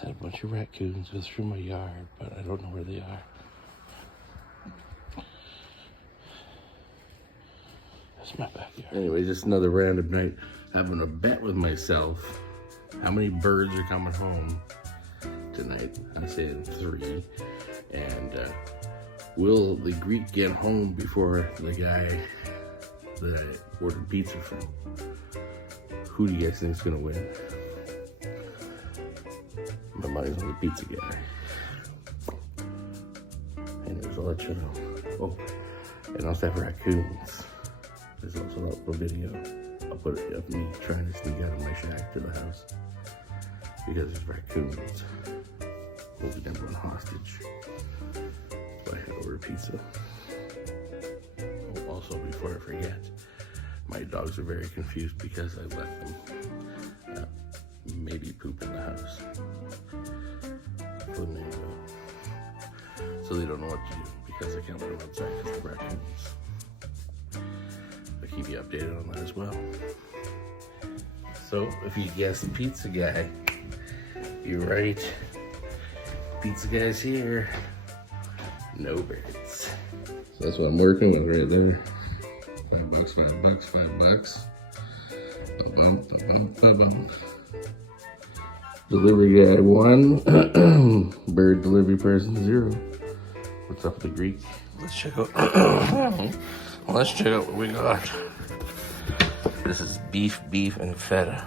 had a bunch of raccoons go through my yard, but I don't know where they are. That's my backyard. Anyway, just another random night. Having a bet with myself. How many birds are coming home tonight? I said 3. And will the Greek get home before the guy that I ordered pizza from? Who do you guys think is gonna win? My money's on the pizza guy. Anyways, I'll let you know. Oh, and I also have raccoons. There's also a video. I'll put it of me trying to sneak out of my shack to the house because there's raccoons holding everyone hostage. So I had to order pizza. Oh, also, before I forget, my dogs are very confused because I let them maybe poop in the house. So they don't know what to do because I can't let them outside because of raccoons. I'll keep you updated on that as well. So if you guessed the pizza guy, you're right. Pizza guy's here. No birds. So that's what I'm working with right there. $5, $5, $5. Ba-bum, ba-bum, ba-bum. Delivery guy 1, bird delivery person 0. What's up with the Greek? Let's check out. Let's check out what we got. This is beef, and feta.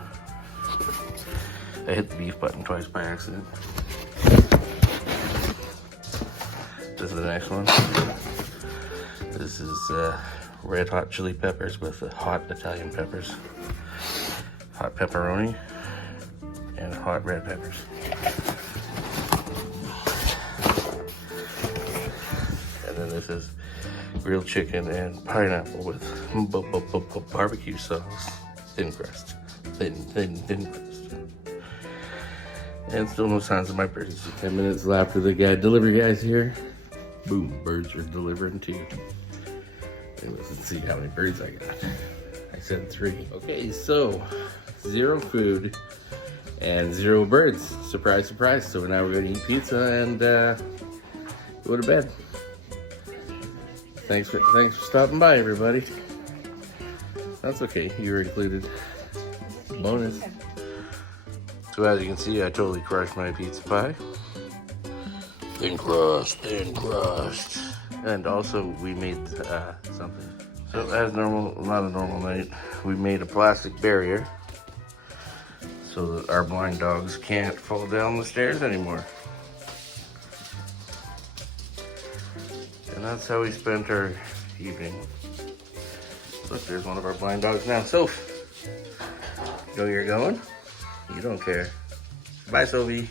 I hit the beef button twice by accident. This is the next one. This is red hot chili peppers with hot Italian peppers, hot pepperoni, and hot red peppers. And then this is grilled chicken and pineapple with barbecue sauce, thin crust, thin crust. And still no signs of my birds. 10 minutes after the delivery guy's here, boom, birds are delivering to you. Anyways, let's see how many birds I got. I said 3. Okay, so 0 food and 0 birds. Surprise, surprise. So now we're gonna eat pizza and go to bed. Thanks for stopping by, everybody. That's okay, you were included. Bonus. So as you can see, I totally crushed my pizza pie. Thin crust. And also we made something. So as normal, not a normal night, we made a plastic barrier so that our blind dogs can't fall down the stairs anymore. And that's how we spent our evening. Look, there's one of our blind dogs now. Soph, you know where you're going? You don't care. Bye, Sophie.